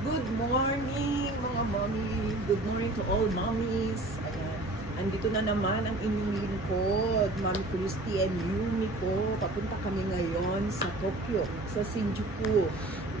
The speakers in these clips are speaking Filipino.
Good morning mga mommy. Good morning to all mommies. Ayan. Andito na naman ang inyong lingkod, Mami Christy and Yumi ko. Papunta kami ngayon sa Tokyo, sa Shinjuku.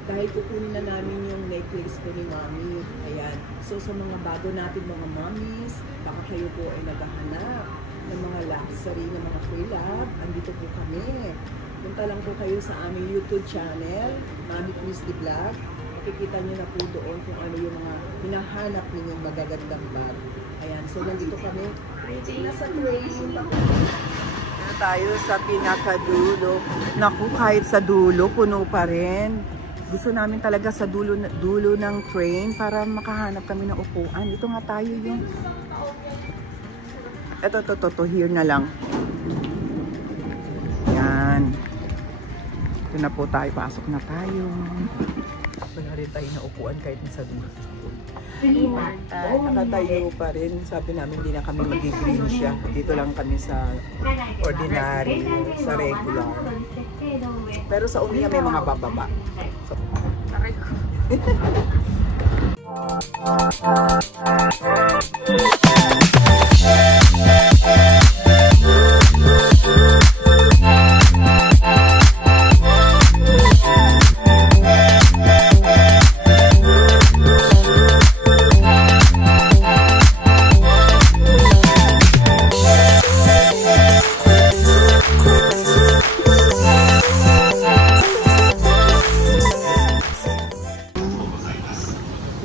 Dahil kukunin na namin yung necklace ko ni Mami. Ayan. So sa mga bago natin mga mommies, baka kayo po ay naghahanap ng mga luxury, ng mga pre-love. Andito po kami. Punta lang po kayo sa aming YouTube channel, Mami Christy Vlog. Makikita niyo na po doon kung ano yung mga hinahanap ninyong magagandang bag. Ayan, so nandito kami, waiting na sa train. Na tayo sa pinakadulo. Naku, kahit sa dulo, puno pa rin. Gusto namin talaga sa dulo ng train para makahanap kami ng upuan. Ito nga tayo yung... Ito, here na lang. Yan. Ito na po tayo, pasok na tayo. Wala rin tayo na upuan kahit nasa dulo. Nakatayo pa rin. Sabi namin hindi na kami mag-green siya. Dito lang kami sa ordinary, sa regular. Pero sa Umiya may mga bababa. So, taray ko.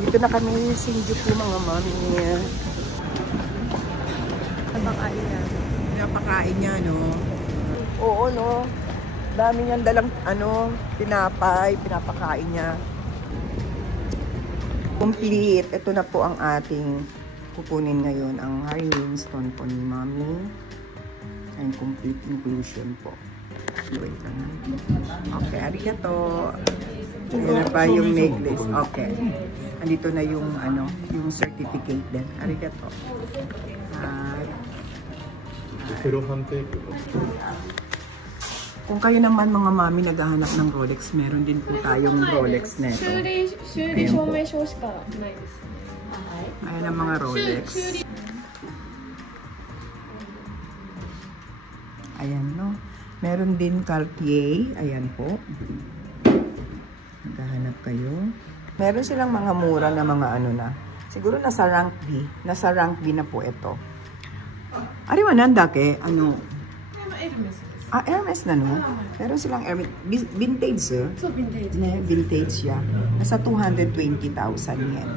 Dito na kami sa Shinjuku mga mami. Napakain niya. Napakain niya, no? Oo, no? Dami niyang dalang, pinapay, pinapakain niya. Complete. Ito na po ang ating kukunin ngayon. Ang Harry Winston po ni mami. And complete inclusion po. Wait lang. Okay, arigato. Ayan na pa yung necklace. Okay. Andito na yung yung certificate din. Arigato. Kung kayo naman mga mami naghahanap ng Rolex, meron din po tayong Rolex neto. Ayan ang mga Rolex. Ayan, no? Meron din Cartier. Ayan po. Naghahanap kayo. Meron silang mga mura na mga na. Siguro nasa rank B. Nasa rank B na po ito. Ariwananda ke? Hermes. Hermes na no? Meron silang Hermes. Vintage, sir? So, vintage. Vintage siya. Nasa 220,000 yen.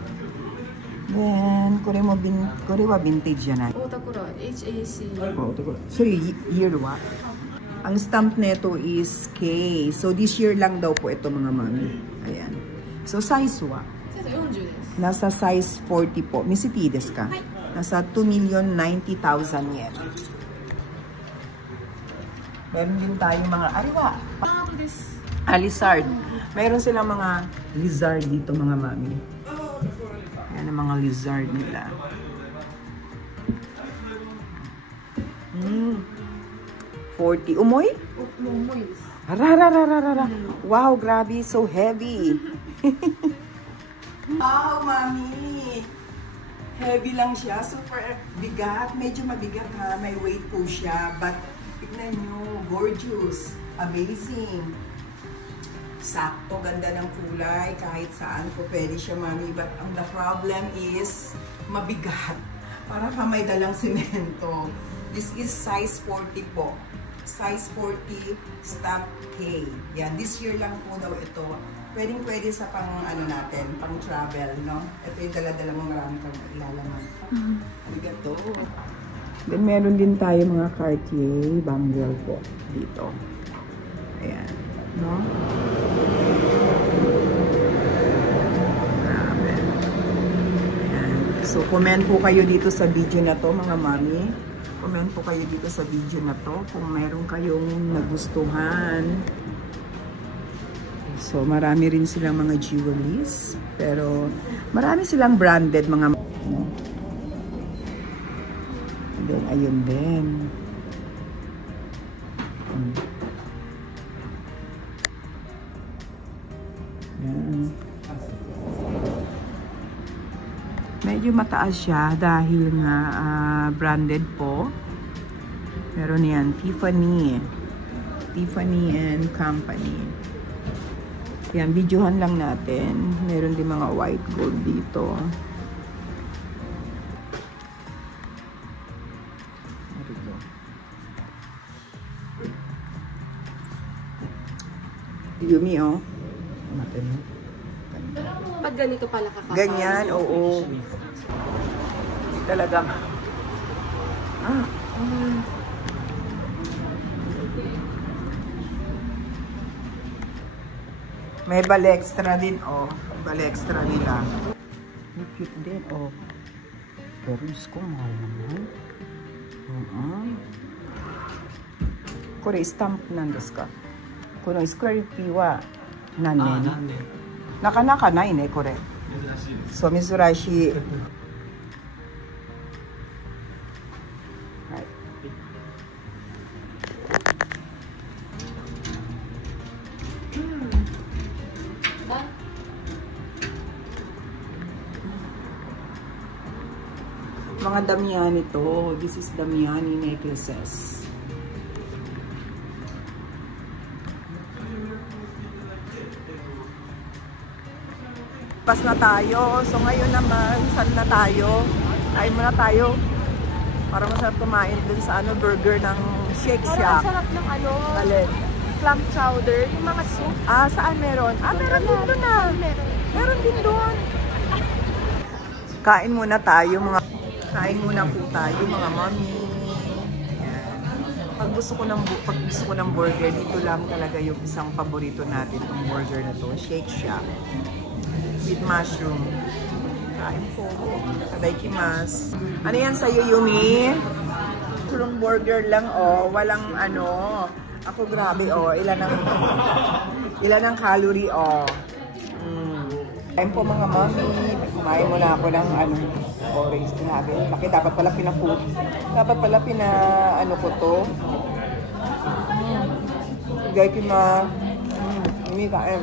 Then, korewa vintage yan na. Otakura, HAC. So, year wa? Ang stamp nito is K. So, this year lang daw po ito mga mami. Ayan. So, size wa? 40 です。 Nasa size 40 po. Misiti desu ka? Nasa 2,090,000 yen. Meron din tayong mga ariwa. Lizard. Meron silang mga lizard dito mga mami. Ayan ang mga lizard nila. 40. Umoy? Umoyです。 Wow, grabe. So heavy. Wow, mami. Heavy lang siya. Super bigat. Medyo mabigat ha. May weight po siya. But, tignan nyo. Gorgeous. Amazing. Sakto. Ganda ng kulay. Kahit saan po pwede siya, mami. But, the problem is, mabigat. Para ka may dalang simento. This is size 40 po. Size 40, stamp K. Yan, this year lang po daw ito. Pwedeng-pwede sa pang natin, pang travel, no? Ito yung dala-dala mo, marami kang ilalaman. Arigato. Then meron din tayo mga Cartier bangle po dito. Ayan, no? Grabe. Ayan. So, comment po kayo dito sa video na to, mga mami. Comment po kayo dito sa video na to kung meron kayong nagustuhan. So, marami rin silang mga jewelries. Pero, marami silang branded mga... And then, ayun din. Yan. Medyo mataas siya dahil nga branded po. Meron yan, Tiffany and Company. Yan, videohan lang natin. Meron din mga white gold dito. Yumi, oh. Pag ganito pala kakasal. Ganyan, oo. Talagang. May balextra din, oh. Balextra nila. May cute din, oh. Pero ko, mahal naman. Kore, stamp nandes ka. Kuno, square piwa. Nanen. Nakanakaないね、これ。そう、珍しい。はい。Mga Damiani to. This is Damiani necklaces. Pas na tayo. So ngayon naman, saan na tayo? Kain muna tayo. Para masarap kumain dun sa burger ng Shake Shack. Parang sarap ng Alin? clam chowder. Yung mga soup. Saan meron? Meron din doon Meron din doon. Kain muna tayo mga... Kain muna po tayo mga mami. Pag gusto ko ng burger, dito lang talaga yung isang paborito natin, yung burger na to, Shake Shack. With mushroom. Kain po. Tadaikimasu. Ano yan sa'yo, Yumi? Mushroom burger lang, oh. Walang Ako grabe, oh. Ilan ang calorie, oh. Kain po mga mami. Kumain muna ako ng orange. Grabe. Dapat pala pina-food. Dapat pala ko to. Tadaikimasu. Yumi, kain.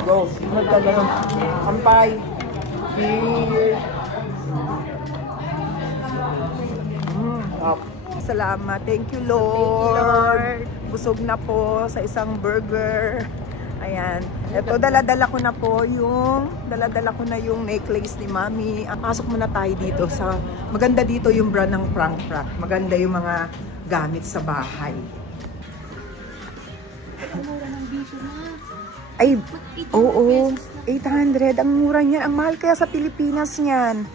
Go. Magdala. Kampay. Cheers. Salamat. Thank you, Lord. Busog na po sa isang burger. Ayan. Ito, dala-dala ko na yung necklace ni Mami. Pasok muna tayo dito sa... Maganda dito yung brand ng Frank Frank. Maganda yung mga gamit sa bahay. Ay, oo. 800. Ang mura niyan. Ang mahal kaya sa Pilipinas niyan.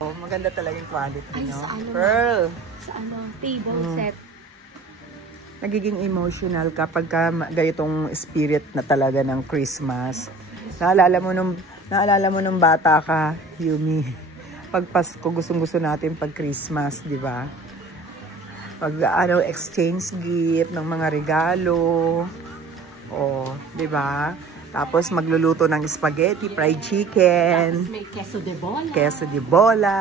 Oh, maganda talaga yung quality, no? Pearl. Sa table set. Nagiging emotional kapag ganitong spirit na talaga ng Christmas. Naalala mo nung bata ka, Yumi. Pag Pasko, gustong-gusto natin pag Christmas, di ba? Pag exchange gift ng mga regalo. Oh, 'di ba? Tapos magluluto ng spaghetti, fried chicken. Tapos may queso de bola. Queso de bola.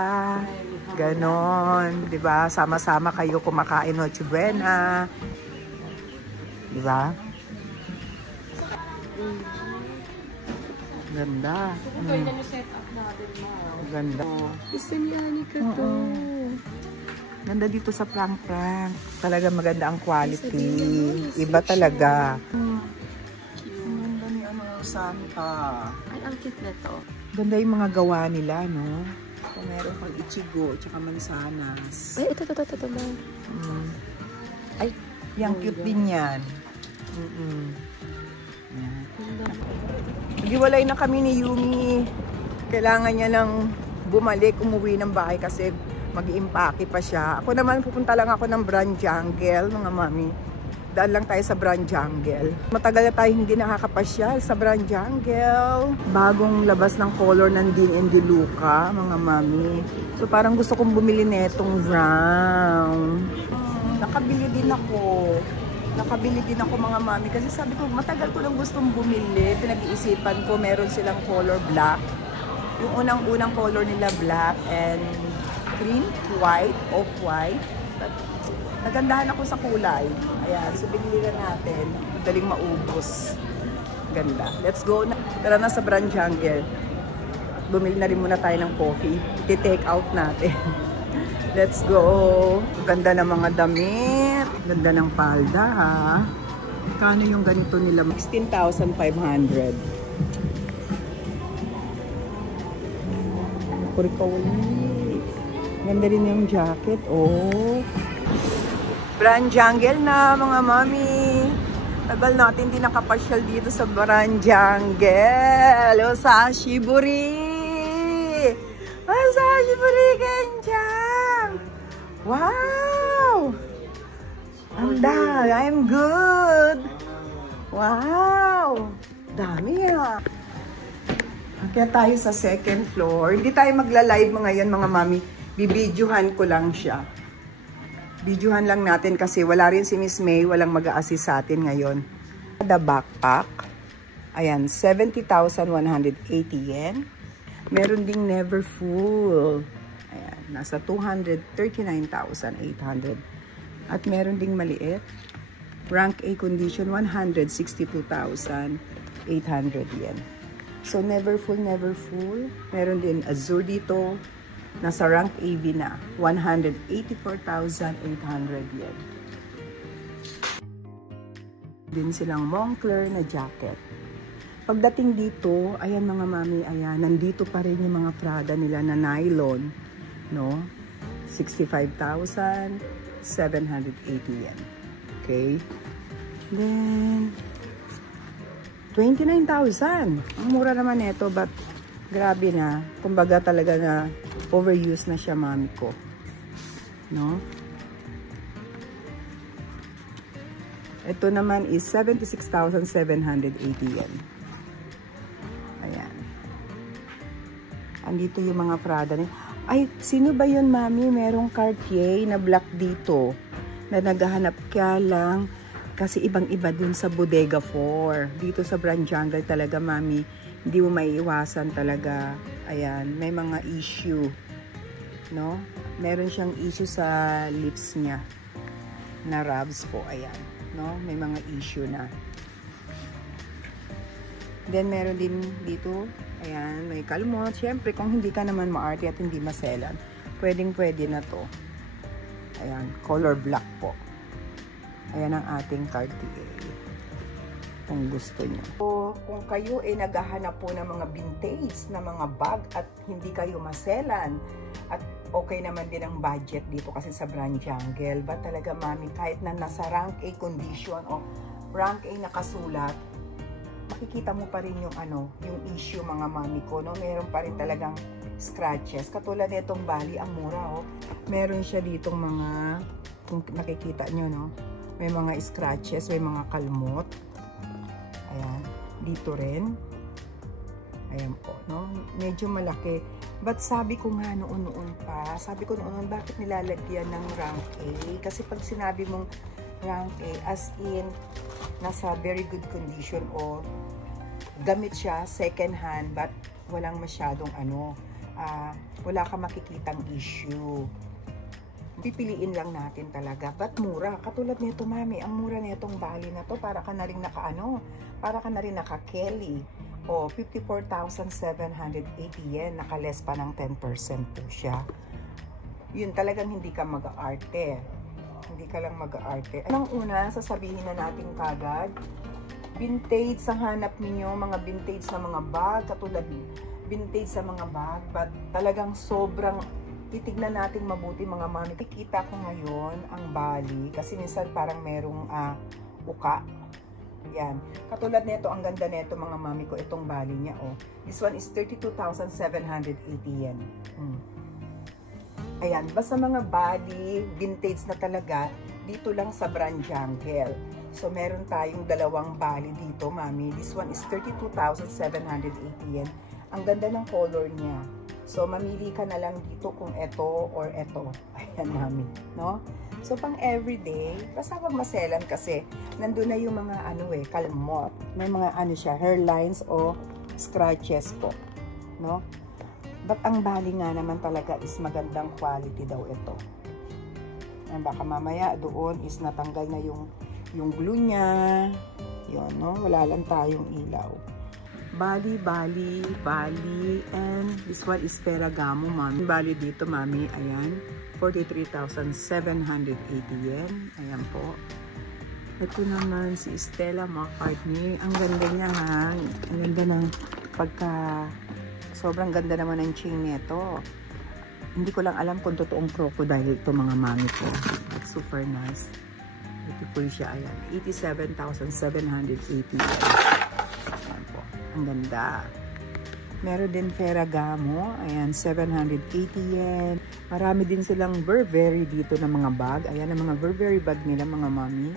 Ganon, 'di ba? Sama-sama kayo kumakain Noche Buena. 'Di ba? Ganda. Okay na yung setup natin, ma. Ganda. Gusto niya Anika to. Ganda dito sa Frank Frank. Talaga maganda ang quality. Iba talaga. Ganda ni Santa. Ay, ang cute na to. Ganda yung mga gawa nila, no? So, meron pang ichigo, tsaka mansanas. Ay, ito. Ay, yung cute din yan. Naghiwalay na kami ni Yumi. Kailangan niya nang bumalik, umuwi ng bahay kasi mag-i-impake pa siya. Ako naman, pupunta lang ako ng Brand Jungle, mga mami. Daan lang tayo sa Brand Jungle. Matagal na tayo hindi nakakapasyal sa Brand Jungle. Bagong labas ng color ng Dean and DeLuca, mga mami. So parang gusto kong bumili netong brown. Nakabili din ako mga mami. Kasi sabi ko, matagal ko lang gustong bumili. Pinag-iisipan ko, meron silang color black. Yung unang-unang color nila black and cream, white, off-white. Nagandahan ako sa kulay. Ayan, so binili na natin. Madaling maubos. Ganda. Let's go na. Tara na sa Brand Jungle. Bumili na rin muna tayo ng coffee. I-take out natin. Let's go. Ganda ng mga damit. Ganda ng palda, ha? Kano yung ganito nila? 16,500. Purple. Ganda rin yung jacket. Oh. Brand Jungle na, mga mami. Tagal natin din nakapasyal dito sa Brand Jungle. Osashiburi. Osashiburi, Kenjang. Wow. I'm good. Wow. Dami, ha. Kaya tayo sa second floor. Hindi tayo magla-live ngayon, mga mami. Bibidyohan ko lang siya. Bidyohan lang natin kasi wala rin si Miss May. Walang mag-a-assist sa atin ngayon. The backpack. Ayan, 70,180 yen. Meron ding never full. Ayan, nasa 239,800. At meron ding maliit. Rank A condition, 162,800 yen. So, never full, never full. Meron din Azure dito. Nasa rank AB na, 184,800 yen. Din silang Moncler na jacket. Pagdating dito, ayan mga mami, ayan, nandito pa rin yung mga Prada nila na nylon, no? 65,780 yen. Okay? Then, 29,000. Ang mura naman ito, but grabe na. Kumbaga talaga na overuse na siya, mami ko. No? Ito naman is 76,780 yen. Ayan. Andito yung mga Prada. Ay, sino ba yun, mami? Merong Cartier na black dito. Na naghahanap ka lang. Kasi ibang-iba dun sa Bodega 4. Dito sa Brand Jungle talaga, mami. Hindi mo maiiwasan talaga. Ayan, may mga issue. No? Meron siyang issue sa lips niya. Na rubs po, ayan. No? May mga issue na. Then, meron din dito, ayan, may kalmot. Siyempre, kung hindi ka naman maarte at hindi maselan, pwedeng-pwede na to. Ayan, color black po. Ayan ang ating Cartier. Kung gusto nyo. So, kung kayo ay naghahanap po ng mga vintage na mga bag at hindi kayo maselan at okay naman din ang budget dito kasi sa Brand Jungle, ba talaga, mami, kahit na nasa rank A condition o rank A nakasulat, makikita mo pa rin yung ano, yung issue, mga mami ko, no? Meron pa rin talagang scratches. Katulad nitong Bali, ang mura, oh. Meron siya ditong mga, kung nakikita nyo, no? May mga scratches, may mga kalmot. Ayan, dito rin. Ayan po, no? Medyo malaki. But sabi ko nga noon pa, bakit nilalagyan ng rank A? Kasi pag sinabi mong rank A, as in, nasa very good condition o gamit siya, second hand, but walang masyadong ano, wala ka makikitang issue. Pipiliin lang natin talaga. But mura. Katulad nito, mami, ang mura nitong Bali na to, para ka na rin naka-Kelly. O, 54,780 yen. Naka-less pa ng 10% po siya. Yun, talagang hindi ka mag-aarte. Hindi ka lang mag-aarte. Anong una, sasabihin na natin kagad, vintage sa hanap ninyo, mga vintage na mga bag, katulad vintage sa mga bag, but talagang sobrang titignan natin mabuti, mga mami. Kikita ko ngayon ang Bali kasi minsan parang merong uka. Yan. Katulad nito, ang ganda nito, mga mami ko, itong Bali niya, oh. This one is 32,780 yen. Ayan, basta mga Bali, vintage na talaga, dito lang sa Brand Jungle. So, meron tayong dalawang Bali dito, mami. This one is 32,780 yen. Ang ganda ng color niya. So, mamili ka na lang dito kung ito or ito. Ayan, mami. No? So, pang everyday, basta wag maselan kasi nandun na yung mga kalmot. May mga siya, hairlines o scratches po. No? But ang Bali nga naman talaga is magandang quality daw ito. And baka mamaya doon is natanggal na yung glue niya. Yun, no? Wala lang tayong ilaw. Bali, and this one is Ferragamo, mami. Bali dito, mami, ayan, 43,780 yen. Ayan po. Ito naman si Stella McCartney. Ang ganda niya, ha? Ang ganda ng sobrang ganda naman ng chain nito. Hindi ko lang alam kung totoong crocodile ito, mga mami ko. That's super nice. Beautiful siya, ayan. 87,780 yen. Ayan po. Ang ganda. Meron din Ferragamo. Ayan, 780 yen. Marami din silang Burberry dito na mga bag. Ayan, ang mga Burberry bag nila, mga mami.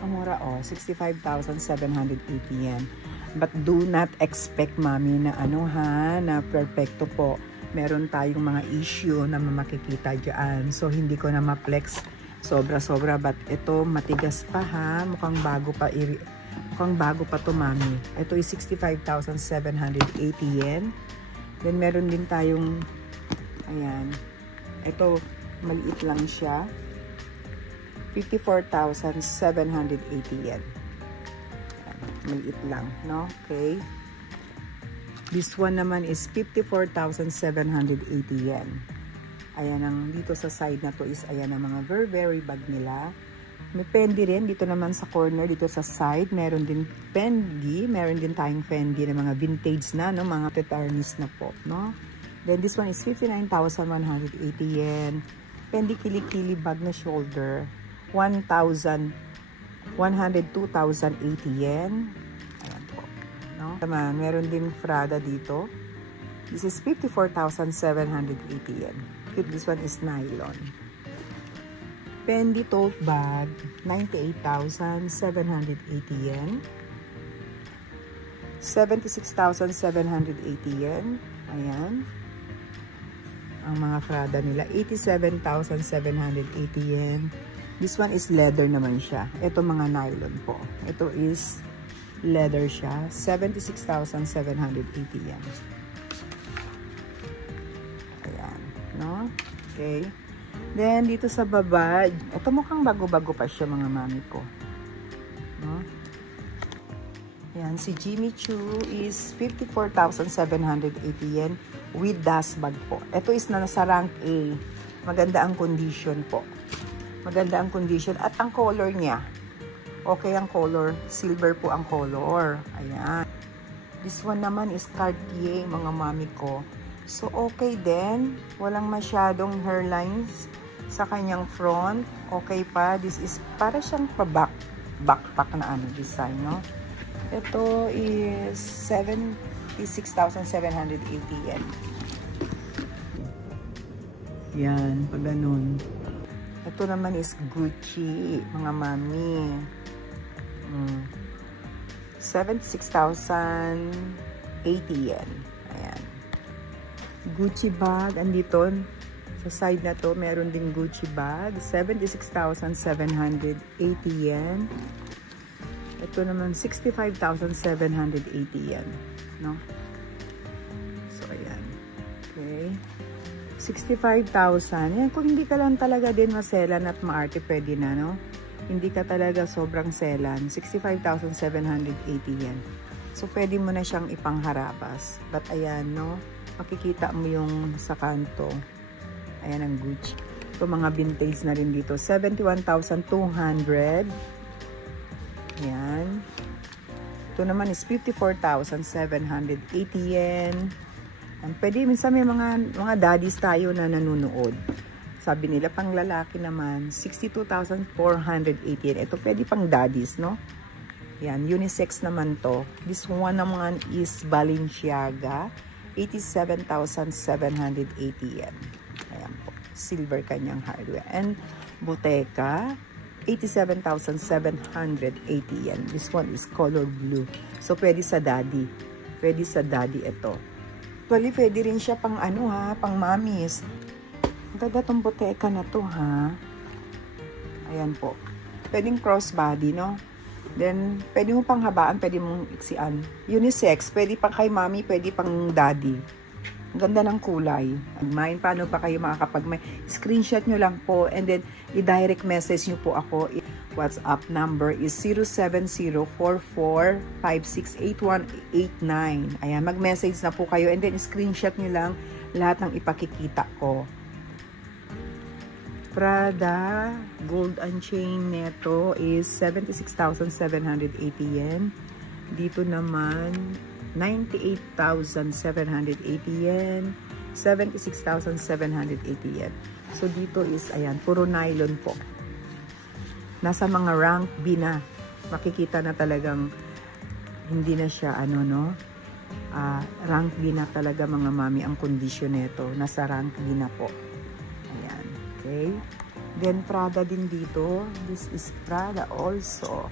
Ang mura, 65,780 yen. But do not expect, mami, na na perfecto po. Meron tayong mga issue na makikita dyan. So, hindi ko na ma-flex sobra-sobra. But ito, matigas pa, ha. Mukhang bago pa to, mami. Ito is 65,780 yen. Then, meron din tayong, ayan. Ito, maliit lang siya. 54,780 yen. Ayan, maliit lang, no? Okay. This one naman is 54,780 yen. Ayan, dito sa side na to is, ayan ang mga Burberry bag nila. May Fendi rin dito naman sa corner, dito sa side. Meron din Fendi, meron din tayong Fendi na mga vintage na, no? Mga tetarnis na po, no? Then this one is 59,180 yen. Fendi Kili-Kili bag na shoulder, 102,080 yen. Ayan po, no? Naman, meron din Prada dito. This is 54,780 yen. This one is nylon. Fendi tote bag, 98,780 yen. 76,780 yen. Ayan. Ang mga Prada nila, 87,780 yen. This one is leather naman siya. Ito mga nylon po. Ito is leather siya. 76,780 yen. Ayan. No? Okay. Then, dito sa baba, ito mukhang bago-bago pa siya, mga mami ko. No? Ayan, si Jimmy Choo is 54,780 yen with dust bag po. Ito is nasa rank A. Maganda ang condition po. Maganda ang condition at ang color niya. Okay ang color. Silver po ang color. Ayan. This one naman is Cartier, mga mami ko. So, okay din. Walang masyadong hairlines sa kanyang front. Okay pa. This is para siyang backpack na design, no? Ito is 76,780 yen. Yan, pag ganun. Ito naman is Gucci, mga mami. 76,080 yen. Ayan. Gucci bag, andito. Sa side na to, meron din Gucci bag. 76,780 yen. Ito naman, 65,780 yen. No? So, ayan. Okay. 65,000. Yan, kung hindi ka lang talaga din maselan at maarte, pwede na, no? Hindi ka talaga sobrang selan. 65,780 yen. So, pwede mo na siyang ipangharabas. But, ayan, no? Makikita mo yung sa kanto. Ayan ang Gucci. Ito, mga vintage na rin dito. 71,200. Ayan. Ito naman is 54,780 yen. Pwede, minsan may mga daddies tayo na nanonood. Sabi nila, pang lalaki naman, 62,480 yen. Ito, pwede pang daddies, no? Yan, unisex naman to. This one naman is Balenciaga, 87,780 yen. Ayan po. Silver kanyang hardware. And Bottega, 87,780 yen. This one is color blue. So, pwede sa daddy. Pwede sa daddy ito. Actually, pwede rin siya pang pang mamis. Ang ganda tong Bottega na to, ha. Ayan po. Pwedeng crossbody, no? Then, pwede mo pang habaan, pwede mong iksian. Unisex, pwede pang kay mami, pwede pang daddy. Ang ganda ng kulay. Mine, paano pa kayo makakapag-may? Screenshot nyo lang po and then i-direct message nyo po ako. WhatsApp number is 07044568189. Ayan, mag-message na po kayo and then screenshot nyo lang lahat ng ipakikita ko. Prada gold and chain neto is 76,780 yen. Dito naman 98,780 yen, 76,780 yen. So dito is ayan, puro nylon po. Nasa mga rank B na. Makikita na talagang hindi na siya ano no. Rank B na talaga mga mami ang kondisyon nito. Nasa rank B na po. Ayan. Okay. Then Prada din dito. This is Prada also.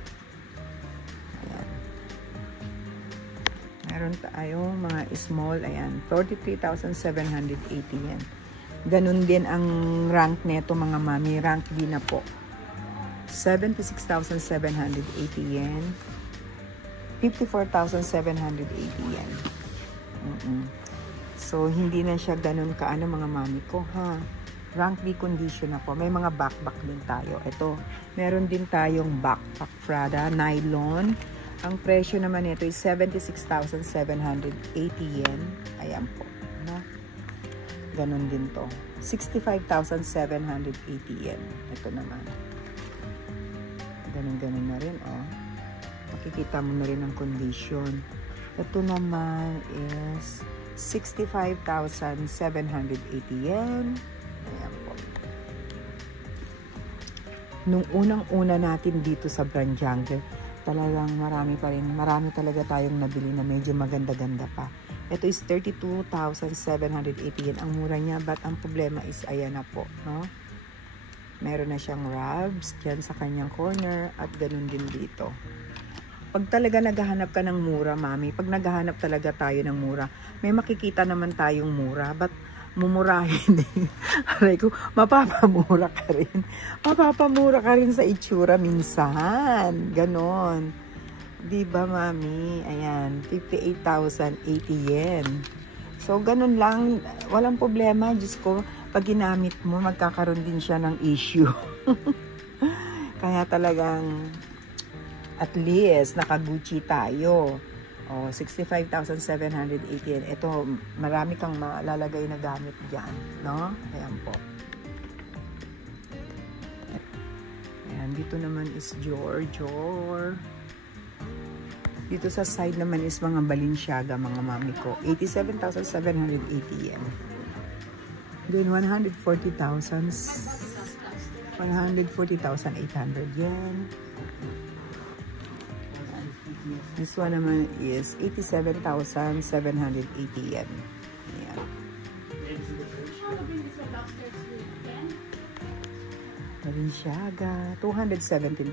Ayan. Meron tayong mga small. Ayan. 43,780 yen. Ganun din ang rank neto mga mami. Rank B na po. 76,780 yen. 54,780 yen. So, hindi na siya ganun kaano mga mami ko, ha? Rank B condition na po. May mga backpack din tayo. Ito, meron din tayong backpack Prada, nylon. Ang presyo naman nito is 76,780 yen. Ayan po. No? Ganun din to. 65,780 yen. Ito naman. Ganun-ganun na rin, oh. Makikita mo na rin ang condition. Ito naman is 65,780 yen. Ayan po. Nung unang-una natin dito sa Brand Jungle, talagang marami talaga tayong nabili na medyo maganda-ganda pa. Ito is 32,780 yen. Ang mura niya, but ang problema is ayan na po, no? Meron na siyang rubs dyan sa kanyang corner at ganun din dito. Pag talaga naghahanap ka ng mura, mami, pag naghahanap talaga tayo ng mura, may makikita naman tayong mura, but mumurahin din. Aray ko, mapapamura ka rin. Mapapamura ka rin sa itsura minsan. Ganon. Diba, mami? Ayan, 58,080 yen. So, ganon lang. Walang problema. Diyos ko, pag ginamit mo, magkakaroon din siya ng issue. Kaya talagang, at least, naka-Gucci tayo. O, 65,780 yen. Ito, marami kang malalagay na gamit dyan. No? Ayan po. Ayan, dito naman is Dior. Dito sa side naman is mga Balenciaga, mga mami ko. 87,780 yen. Then 140,800 yen. This one naman is 87,780 yen. Ayan. Balenciaga, 217,800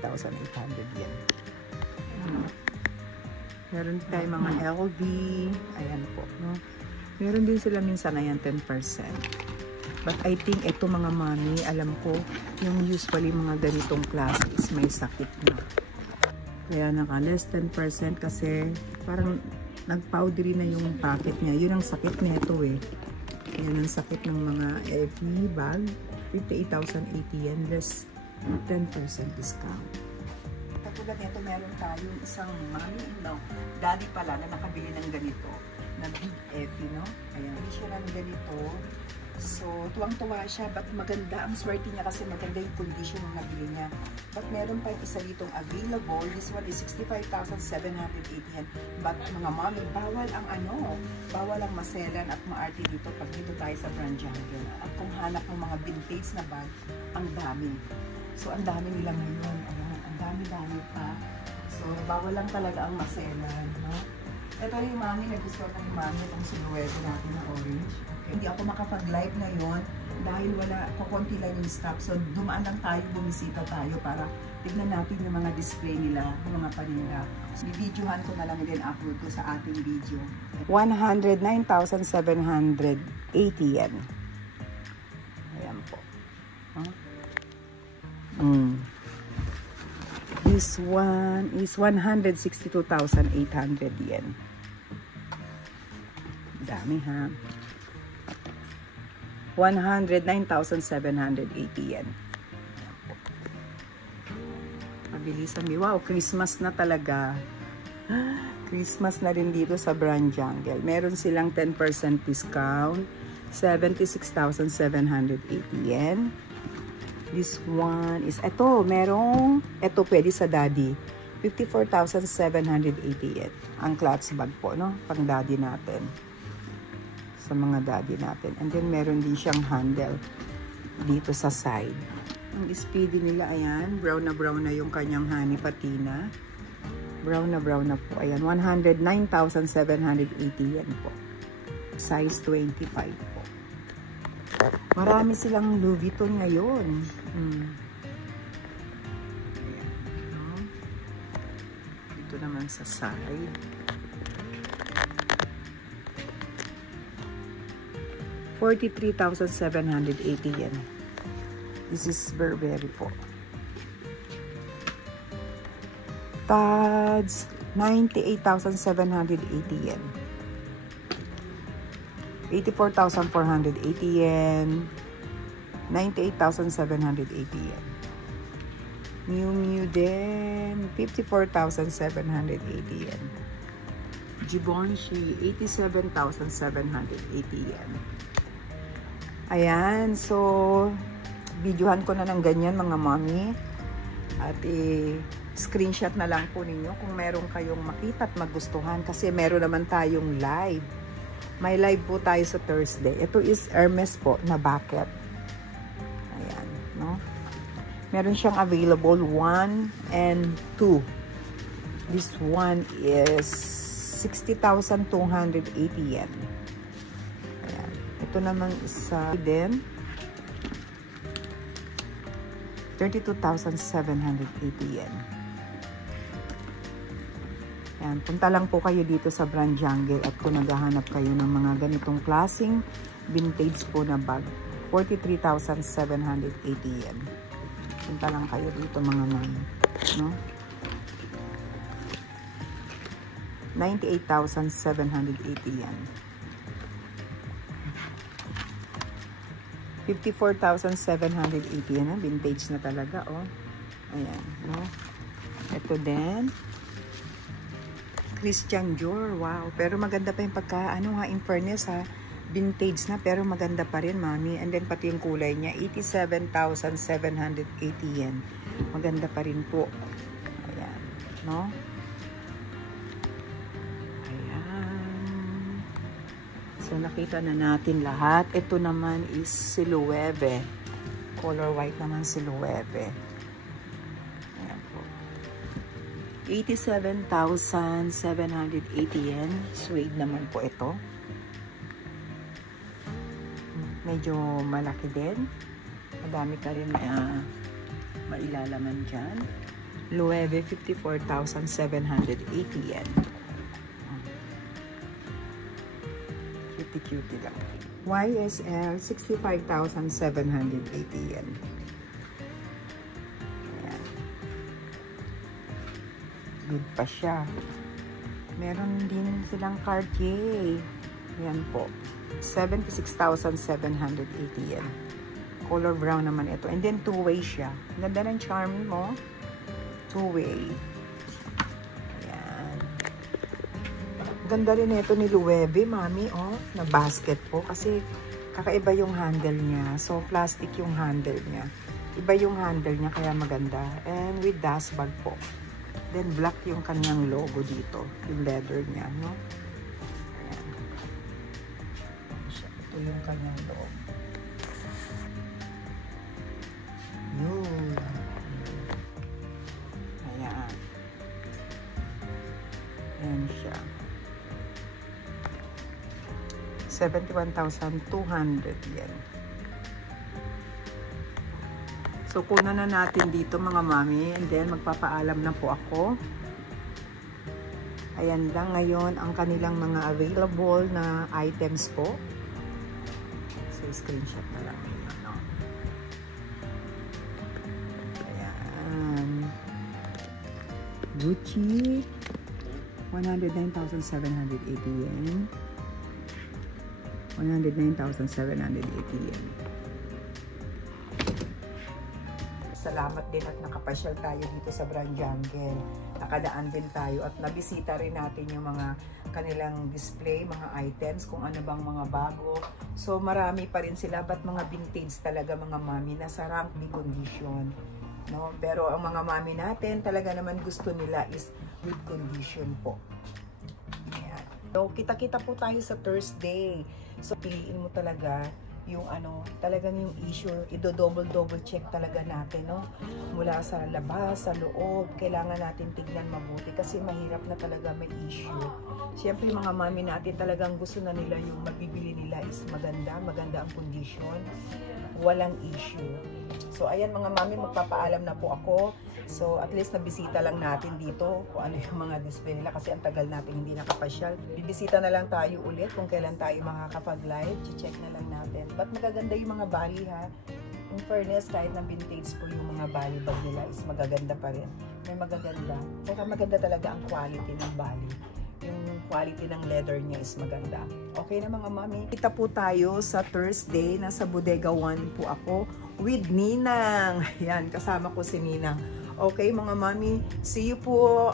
yen. Meron tayong mga LV. Ayan po. No? Meron din sila minsan ayan 10%. But I think ito mga mami, alam ko, yung usually mga ganitong klase is may sakit na. Kaya naka less 10% kasi parang nag-powdery na yung packet niya. Yun ang sakit nito eh. Yan ang sakit ng mga LV bag. 58,080 yen. Less 10% discount. Katulad nito, meron tayong isang mami-in-law. Daddy pala na nakabili ng ganito. Na big Effie, no? Ayan. Hindi siya lang ganito. So, tuwang-tuwa siya. But maganda ang swerte niya kasi maganda yung condition ng nabili niya. But meron pa yung isa ditong available. This one is 65,780 yen. But mga mami, bawal ang bawal ang maselan at maarte dito pag dito tayo sa Brand Jungle. At kung hanap ng mga vintage na bag, ang dami. So, ang dami nila ngayon. Ayan, ang dami-dami pa. So, bawal lang talaga ang maselan, no? Ito yung mami, nagustuhan ng mami itong silhouette natin na orange. Okay. Hindi ako makapag-live ngayon dahil kukunti lang yung stock. So, dumaan lang tayo, bumisita tayo para tignan natin yung mga display nila, yung mga paninda. So, i-videohan ko na lang din upload ko sa ating video. 109,780 yen. Ayan po. Huh? This one is 162,800 yen. Dami ha. 109,780 yen. Mabilisan. Wow, Christmas na talaga. Christmas na rin dito sa Brand Jungle. Meron silang 10% discount. 76,780 yen. This one is, ito pwede sa daddy. 54,780 yen. Ang clutch bag po, no? Pang daddy natin. Sa mga daddy natin. And then, meron din siyang handle dito sa side. Ang speedy nila, ayan. Brown na yung kanyang honey patina. Brown na po. Ayan, 109,780 yen po. Size 25 po. Marami silang Louis Vuitton ngayon. Ayan, no? Ito naman sa side. 43,780 yen. This is Burberry po. Tads, 98,780 yen. 84,480 yen. 98,780 yen. Miu Miu din, 54,780 yen. Givenchy, 87,780 yen. Ayan, so videohan ko na ng ganyan mga mommy. At screenshot na lang po ninyo kung meron kayong makita at magustuhan kasi meron naman tayong live. May live po tayo sa Thursday. Ito is Hermes po na bucket. Ayan, no? Meron siyang available 1 and 2. This one is 60,280 yen. Ayan. Ito naman isa din. 32,780 yen. Ayan, punta lang po kayo dito sa Brand Jungle at kung naghahanap kayo ng mga ganitong klaseng vintage po na bag, 43,780 yen. Punta lang kayo dito mga mami, no? 98,780 yen. 54,780 yen, vintage na talaga, oh. Ayan, no? Ito din. Christian Dior, wow. Pero maganda pa yung pagka, in fairness ha, vintage na pero maganda pa rin, mami. And then pati yung kulay niya, 87,780 yen. Maganda pa rin po. Ayan, no? Ayan. So nakita na natin lahat. Ito naman is si Loewe. Color white naman si Loewe. 87,780 yen. Suede naman po ito. Medyo malaki din. Madami ka rin mailalaman dyan. Loewe, 54,780 yen. Cutie lang. YSL, 65,780 yen. Good pa siya. Meron din silang Cartier. Yan po. 76,780 yen. Color brown naman ito. And then two-way siya. Ganda ng charm mo. Two-way. Ayan. Ganda rin ito ni Loewe, mami. Oh, na basket po. Kasi kakaiba yung handle niya. So, plastic yung handle niya. Iba yung handle niya kaya maganda. And with dust bag po. Then, black yung kanyang logo dito. Yung leather niya, no? Ayan. Ito yung kanyang logo. Yun. Ayan. Ayan siya. 71,200 yen. So, kunan na natin dito mga mami. And then, magpapaalam na po ako. Ayan lang ngayon ang kanilang mga available na items po. So, screenshot na lang yun, no? Ayan. Gucci. 109,780 yen. 109,780 yen. Salamat din at nakapasyal tayo dito sa Brand Jungle. Nakadaan din tayo at nabisita rin natin yung mga kanilang display, mga items, kung ano bang mga bago. So marami pa rin sila, but mga vintage talaga mga mami, nasa rank B condition. No? Pero ang mga mami natin, talaga naman gusto nila is good condition po. Ayan. So kita-kita po tayo sa Thursday. So piliin mo talaga yung talagang yung issue, double check talaga natin, no? Mula sa labas, sa loob, kailangan natin tignan mabuti kasi mahirap na talaga may issue. Siyempre mga mami natin talagang gusto na nila yung mabibili nila is maganda ang condition, walang issue. So ayan mga mami, magpapaalam na po ako. So at least nabisita lang natin dito kung ano yung mga display nila kasi ang tagal natin hindi nakapasyal. Bibisita na lang tayo ulit kung kailan tayo makakapag-live. Check na lang natin. But magaganda yung mga bali ha. In fairness, kahit na vintage po yung mga bali bag nila is magaganda pa rin. May magaganda. Saka maganda talaga ang quality ng bali. Yung quality ng leather niya is maganda. Okay na mga mami. Kita po tayo sa Thursday. Nasa Bodega 1 po ako with Ninang. Ayan, kasama ko si Ninang. Okay mga mami, see you po.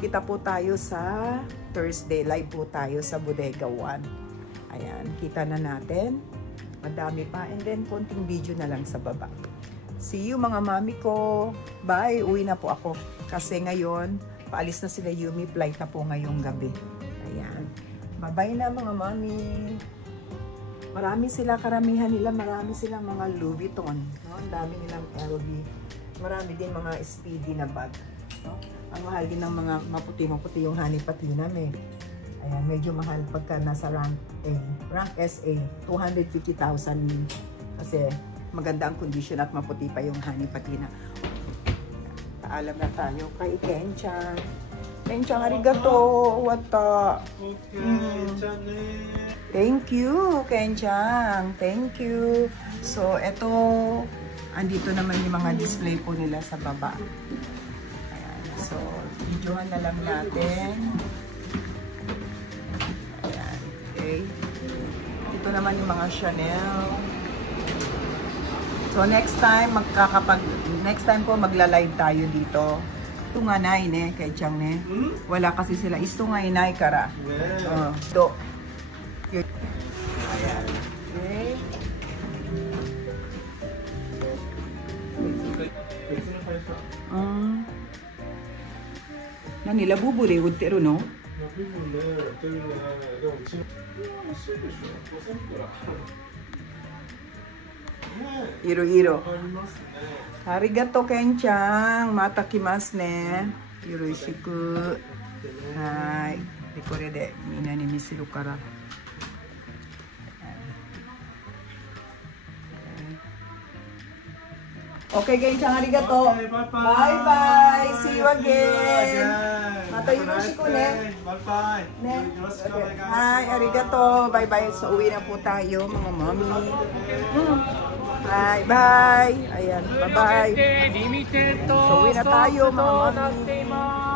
Kita po tayo sa Thursday. Live po tayo sa Bodega 1. Ayan, kita na natin. Madami pa. And then, konting video na lang sa baba. See you mga mami ko. Bye. Uwi na po ako. Kasi ngayon, paalis na sila Yumi. Flight na po ngayong gabi. Ayan. Bye-bye na mga mami. Marami sila, karamihan nila. Marami silang mga Louis Vuitton. No? Ang dami nilang LV. Marami din mga speedy na bag. No? Ang mahal din ng mga maputi-maputi yung honey patina. Ayan, medyo mahal pagka nasa rank A. Rank SA, 250,000 kasi maganda ang condition at maputi pa yung honey patina. Paalam na tayo kay Ken-chan. Ken-chan, arigato. Wata. Thank you, Ken-chan. Thank you. So, eto, andito naman yung mga display po nila sa baba. Ayan. So, videohan na lang natin. Ayan. Okay. Ito naman yung mga Chanel. So, next time po magla-live tayo dito. Ito nga nai ne, kay Chang ne. Wala kasi sila. Ito nga inay kara. Do. Ayan. Okay.何ラブブで売ってるの？ラブブで売ってるね。でもうちの安いでしょ。5000くらい。いろいろ。ありがとうケンちゃん。また来ますね。よろしく。はい。でこれでみんなに見せるから。Okay, Ken-chan, arigato. Bye-bye. See you again. Mata yoroshiku ne. Bye-bye. Hi, arigato. Bye-bye. So, uwi na po tayo, mga mommy. Bye-bye. Ayan, bye-bye. So, uwi na tayo, mga mommy.